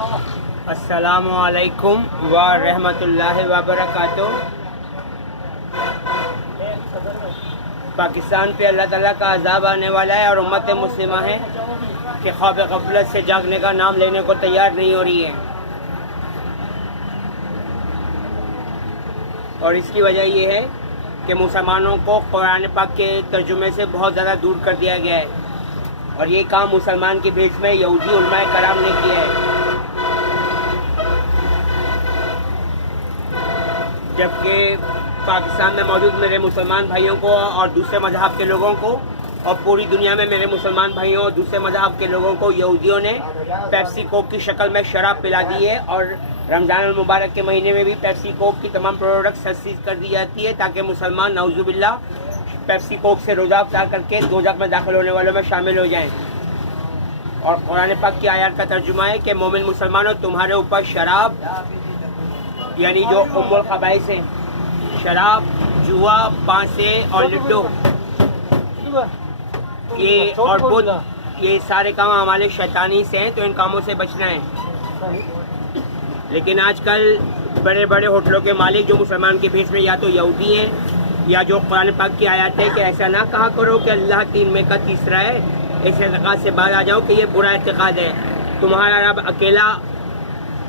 السلام علیکم ورحمۃ اللہ وبرکاتہ۔ پاکستان پہ اللہ تعالیٰ کا عذاب آنے والا ہے اور امت مسلمہ ہے کہ خواب غفلت سے جاگنے کا نام لینے کو تیار نہیں ہو رہی ہے، اور اس کی وجہ یہ ہے کہ مسلمانوں کو قرآن پاک کے ترجمے سے بہت زیادہ دور کر دیا گیا ہے، اور یہ کام مسلمان کے بیچ میں یہودی علماء کرام نے کیا ہے۔ جبکہ پاکستان میں موجود میرے مسلمان بھائیوں کو اور دوسرے مذہب کے لوگوں کو، اور پوری دنیا میں میرے مسلمان بھائیوں اور دوسرے مذہب کے لوگوں کو یہودیوں نے پیپسی کوک کی شکل میں شراب پلا دی ہے، اور رمضان المبارک کے مہینے میں بھی پیپسی کوک کی تمام پروڈکٹس تجسیس کر دی جاتی ہے تاکہ مسلمان نعوذ باللہ پیپسی کوک سے روزہ افطار کر کے دوزخ میں داخل ہونے والوں میں شامل ہو جائیں۔ اور قرآن پاک کی آیات کا ترجمہ ہے کہ مومن مسلمانوں، تمہارے اوپر شراب یعنی جو ام الخبائث ہیں، شراب، جوا، پانسے اور لڈو، یہ اور بدھ، یہ سارے کام ہمارے شیطانی سے ہیں، تو ان کاموں سے بچنا ہے۔ لیکن آج کل بڑے بڑے ہوٹلوں کے مالک جو مسلمان کے بھیس میں یا تو یہودی ہیں یا جو قرآن پاک کی آیات ہے کہ ایسا نہ کہا کرو کہ اللہ تین میں کا تیسرا ہے، اس اعتقاد سے باہر آ جاؤ کہ یہ برا اعتقاد ہے۔ تمہارا رب اکیلا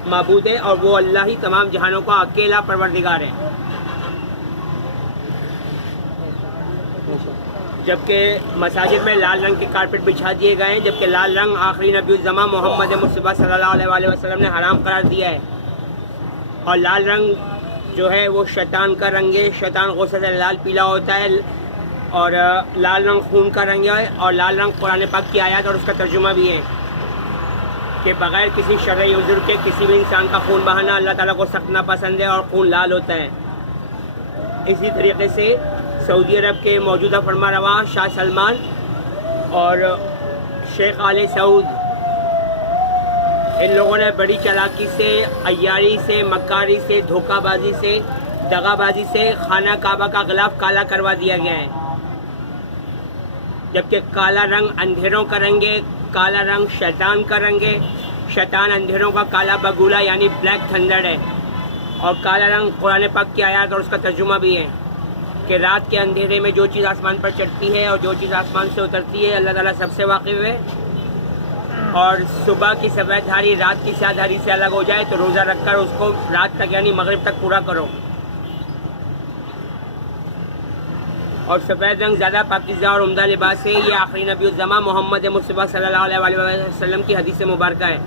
معبود ہے اور وہ اللہ ہی تمام جہانوں کا اکیلا پروردگار ہے۔ جبکہ مساجد میں لال رنگ کے کارپیٹ بچھا دیے گئے ہیں، جبکہ لال رنگ آخری نبی الزماں محمد مصطفیٰ صلی اللہ علیہ وسلم نے حرام قرار دیا ہے، اور لال رنگ جو ہے وہ شیطان کا رنگ ہے، شیطان غصے سے لال پیلا ہوتا ہے، اور لال رنگ خون کا رنگ ہے، اور لال رنگ قرآن پاک کی آیات اور اس کا ترجمہ بھی ہے کہ بغیر کسی شرعی عذر کے کسی بھی انسان کا خون بہانا اللہ تعالیٰ کو سخت ناپسند ہے، اور خون لال ہوتا ہے۔ اسی طریقے سے سعودی عرب کے موجودہ فرما رواں شاہ سلمان اور شیخ آل سعود، ان لوگوں نے بڑی چالاکی سے، عیاری سے، مکاری سے، دھوکہ بازی سے، دغا بازی سے خانہ کعبہ کا غلاف کالا کروا دیا گیا ہے۔ جبکہ کالا رنگ اندھیروں کا رنگ ہے، کالا رنگ شیطان کا رنگ ہے، شیطان اندھیروں کا کالا بگولا یعنی بلیک تھنڈر ہے، اور کالا رنگ قرآن پاک کی آیات اور اس کا ترجمہ بھی ہے کہ رات کے اندھیرے میں جو چیز آسمان پر چڑھتی ہے اور جو چیز آسمان سے اترتی ہے اللہ تعالیٰ سب سے واقف ہے، اور صبح کی سفید دھاری رات کی سیاہ دھاری سے الگ ہو جائے تو روزہ رکھ کر اس کو رات تک یعنی مغرب تک پورا کرو۔ اور سفید رنگ زیادہ پاکیزہ اور عمدہ لباس ہے، یہ آخری نبی الزماں محمد مصطفیٰ صلی اللہ علیہ وسلم کی حدیث مبارکہ ہے۔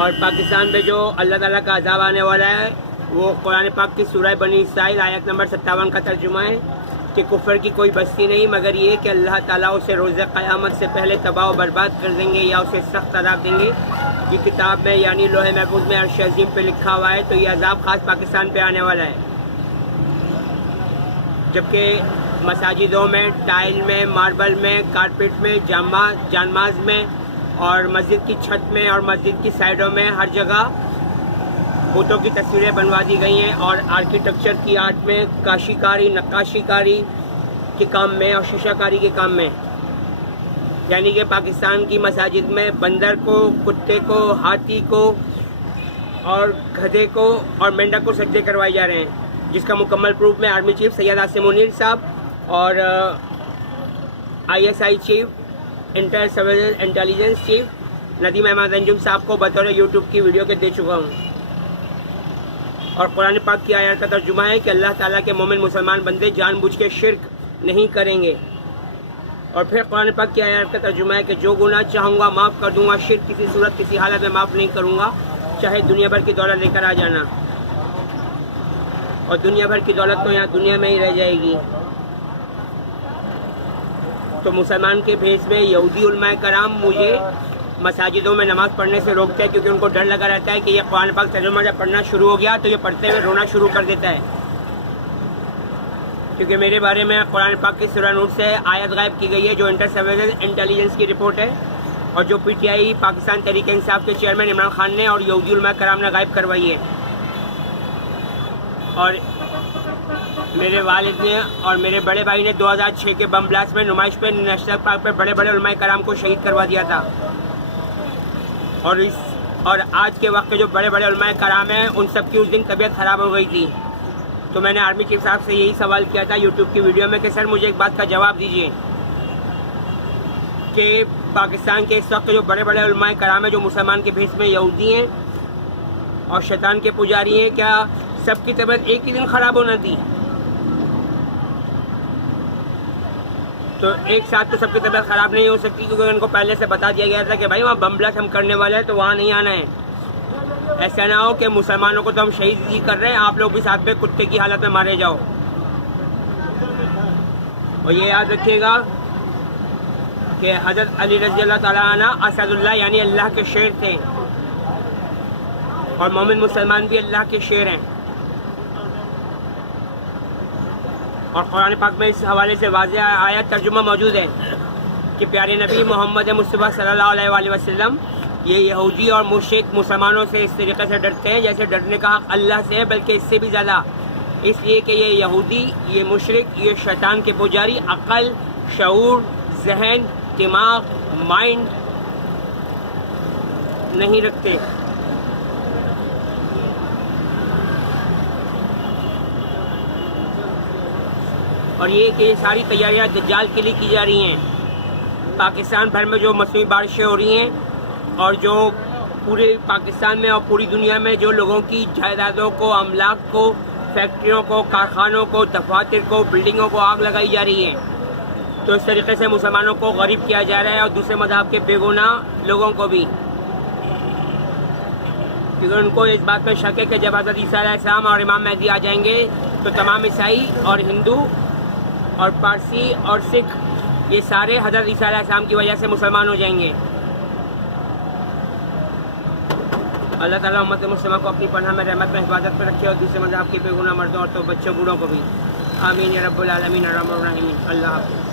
اور پاکستان پہ جو اللہ تعالیٰ کا عذاب آنے والا ہے وہ قرآن پاک کی سورہ بنی اسرائیل آیت نمبر 57 کا ترجمہ ہے کہ کفر کی کوئی بستی نہیں مگر یہ کہ اللہ تعالیٰ اسے روز قیامت سے پہلے تباہ و برباد کر دیں گے یا اسے سخت عذاب دیں گے۔ یہ کتاب میں یعنی لوح محفوظ میں عرش عظیم پہ لکھا ہوا ہے، تو یہ عذاب خاص پاکستان پہ آنے والا ہے۔ جبکہ مساجدوں میں، ٹائل میں، ماربل میں، کارپیٹ میں، جانماز میں اور مسجد کی چھت میں اور مسجد کی سائڈوں میں ہر جگہ بتوں کی تصویریں بنوا دی گئی ہیں، اور آرکیٹیکچر کی آرٹ میں، کاشی کاری، نقاشی کاری کے کام میں اور شیشہ کاری کے کام میں، یعنی کہ پاکستان کی مساجد میں بندر کو، کتے کو، ہاتھی کو اور گدھے کو اور مینڈک کو سجدے کروائے جا رہے ہیں، جس کا مکمل پروف میں آرمی چیف سید عاصم منیر صاحب اور ISI chief, inter services intelligence chief Nadeem Ahmed Anjum صاحب کو بطور یوٹیوب کی ویڈیو کے دے چکا ہوں۔ اور قرآن پاک کی آیات کا ترجمہ ہے کہ اللہ تعالیٰ کے مومن مسلمان بندے جان بوجھ کے شرک نہیں کریں گے۔ اور پھر قرآن پاک کی آیات کا ترجمہ ہے کہ جو گناہ چاہوں گا معاف کر دوں گا، شرک کسی صورت کسی حالت میں معاف نہیں کروں گا، چاہے دنیا بھر کی دولت لے کر آ جانا، اور دنیا بھر کی دولت تو یہاں دنیا میں ہی رہ جائے گی۔ تو مسلمان کے بھیس میں یہودی علماء کرام مجھے مساجدوں میں نماز پڑھنے سے روکتے ہیں، کیونکہ ان کو ڈر لگا رہتا ہے کہ یہ قرآن پاک ترجمہ جب پڑھنا شروع ہو گیا تو یہ پڑھتے ہوئے رونا شروع کر دیتا ہے، کیونکہ میرے بارے میں قرآن پاک کی سورہ نور سے آیت غائب کی گئی ہے جو انٹر سروسز انٹیلیجنس کی رپورٹ ہے، اور جو PTI پاکستان تحریک انصاف کے چیئرمین عمران خان نے اور یہودی علماء کرام نے غائب کروائی ہے۔ اور میرے والد نے اور میرے بڑے بھائی نے 2006 کے بم بلاسٹ میں نمائش پہ نیشنل پارک پہ بڑے بڑے علماء کرام کو شہید کروا دیا تھا، اور آج کے وقت کے جو بڑے بڑے علماء کرام ہیں ان سب کی اس دن طبیعت خراب ہو گئی تھی۔ تو میں نے آرمی چیف صاحب سے یہی سوال کیا تھا یوٹیوب کی ویڈیو میں کہ سر مجھے ایک بات کا جواب دیجیے کہ پاکستان کے اس وقت جو بڑے بڑے علماء کرام ہیں جو مسلمان کے بھیس میں یہودی ہیں اور شیطان کے پجاری ہیں، کیا سب کی طبیعت ایک ہی دن خراب ہونا تھی؟ تو ایک ساتھ تو سب کی طبیعت خراب نہیں ہو سکتی، کیونکہ ان کو پہلے سے بتا دیا گیا تھا کہ بھائی وہاں بم بلاسٹ ہم کرنے والے ہیں تو وہاں نہیں آنا ہے۔ ایسا نہ ہو کہ مسلمانوں کو تو ہم شہید ہی کر رہے ہیں، آپ لوگ بھی ساتھ میں کتے کی حالت میں مارے جاؤ۔ اور یہ یاد رکھیے گا کہ حضرت علی رضی اللہ تعالیٰ عنہ اسد اللہ یعنی اللہ کے شیر تھے، اور مومن مسلمان بھی اللہ کے شیر ہیں۔ اور قرآن پاک میں اس حوالے سے واضح آیت ترجمہ موجود ہے کہ پیارے نبی محمد مصطفیٰ صلی اللہ علیہ وآلہ وسلم یہ یہودی اور مشرک مسلمانوں سے اس طریقے سے ڈرتے ہیں جیسے ڈرنے کا حق اللہ سے ہے، بلکہ اس سے بھی زیادہ، اس لیے کہ یہ یہودی، یہ مشرک، یہ شیطان کے پجاری عقل، شعور، ذہن، دماغ، مائنڈ نہیں رکھتے۔ اور یہ کہ یہ ساری تیاریاں دجال کے لیے کی جا رہی ہیں۔ پاکستان بھر میں جو مصنوعی بارشیں ہو رہی ہیں اور جو پورے پاکستان میں اور پوری دنیا میں جو لوگوں کی جائیدادوں کو، املاک کو، فیکٹریوں کو، کارخانوں کو، دفاتر کو، بلڈنگوں کو آگ لگائی جا رہی ہے، تو اس طریقے سے مسلمانوں کو غریب کیا جا رہا ہے اور دوسرے مذہب کے بے گناہ لوگوں کو بھی، کیونکہ ان کو اس بات میں شک ہے کہ جب حضرت عیسیٰ علیہ السلام اور امام مہدی آ جائیں گے تو تمام عیسائی اور ہندو اور پارسی اور سکھ یہ سارے حضرت عیسیٰ علیہ السلام کی وجہ سے مسلمان ہو جائیں گے۔ اللہ تعالیٰ امت مسلمہ کو اپنی پناہ میں رحمت میں حفاظت میں رکھے اور دوسرے مذہب کے بے گناہ مردوں اور تو بچوں بوڑھوں کو بھی، آمین یا رب العالمین الرحمن الرحیم۔ اللہ حافظ۔